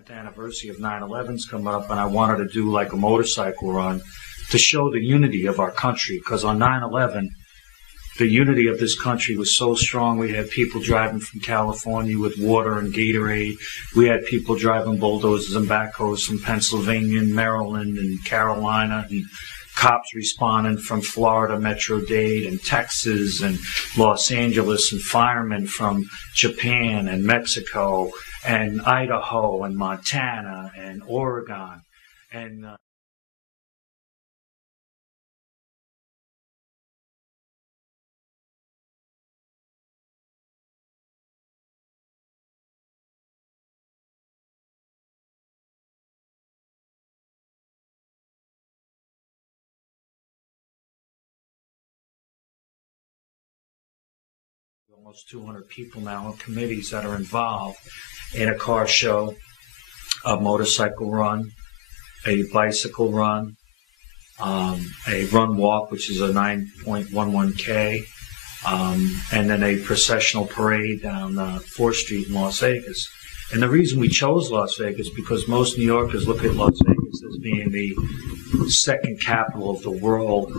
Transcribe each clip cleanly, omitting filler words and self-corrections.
10th anniversary of 9/11's coming up, and I wanted to do like a motorcycle run to show the unity of our country, because on 9/11, the unity of this country was so strong. We had people driving from California with water and Gatorade. We had people driving bulldozers and backhoes from Pennsylvania and Maryland and Carolina, and cops responding from Florida, Metro-Dade, and Texas, and Los Angeles, and firemen from Japan and Mexico, and Idaho, and Montana, and Oregon, and almost 200 people now in committees that are involved in a car show, a motorcycle run, a bicycle run, a run walk, which is a 9.11K, and then a processional parade down 4th Street in Las Vegas. And the reason we chose Las Vegas because most New Yorkers look at Las Vegas as being the second capital of the world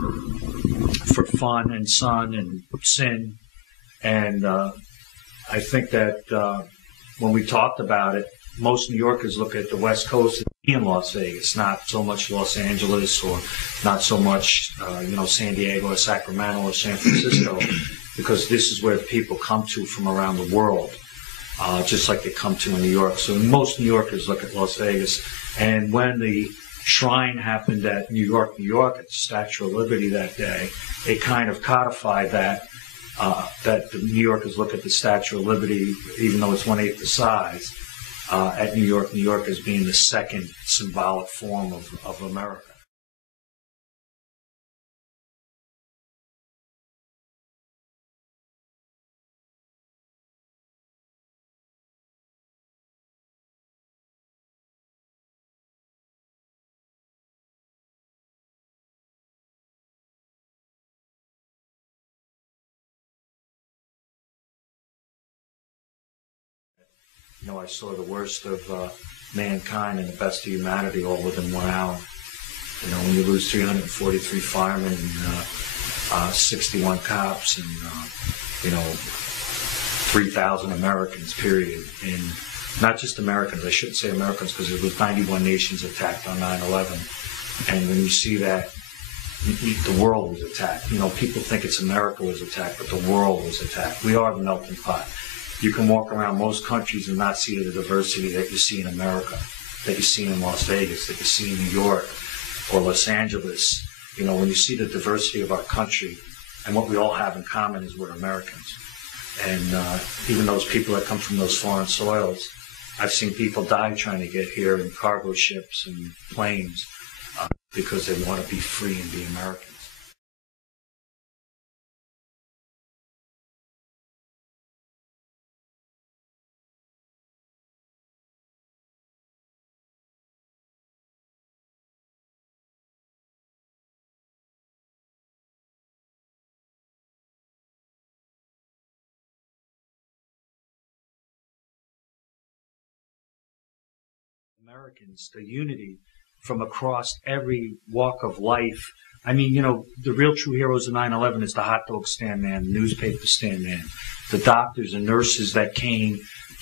for fun and sun and sin. And I think that when we talked about it, most New Yorkers look at the West Coast as being Las Vegas, not so much Los Angeles or not so much, San Diego or Sacramento or San Francisco, because this is where people come to from around the world, just like they come to in New York. So most New Yorkers look at Las Vegas. And when the shrine happened at New York, at the Statue of Liberty that day, it kind of codified that the New Yorkers look at the Statue of Liberty, even though it's 1/8 the size, at New York as being the second symbolic form of America. I saw the worst of mankind and the best of humanity all within 1 hour. When you lose 343 firemen and 61 cops and 3,000 Americans, period. And not just Americans, I shouldn't say Americans because there was 91 nations attacked on 9/11. And when you see that, the world was attacked. People think it's America was attacked, but the world was attacked. We are the melting pot. You can walk around most countries and not see the diversity that you see in America, that you see in Las Vegas, that you see in New York or Los Angeles. When you see the diversity of our country, and what we all have in common is we're Americans. And even those people that come from those foreign soils, I've seen people die trying to get here in cargo ships and planes because they want to be free and be Americans. Americans, the unity from across every walk of life. I mean, the real true heroes of 9/11 is the hot dog stand man, the newspaper stand man, the doctors and nurses that came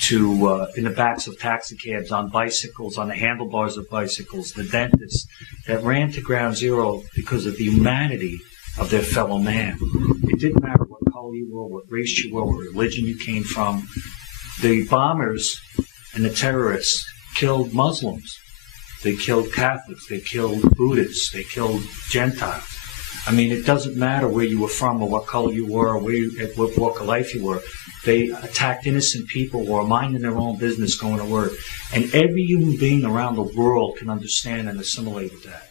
to in the backs of taxi cabs, on bicycles, on the handlebars of bicycles, the dentists that ran to ground zero because of the humanity of their fellow man. It didn't matter what color you were, what race you were, what religion you came from. The bombers and the terrorists killed Muslims. They killed Catholics. They killed Buddhists. They killed Gentiles. I mean, it doesn't matter where you were from or what color you were or what walk of life you were. They attacked innocent people who are minding their own business going to work. And every human being around the world can understand and assimilate with that.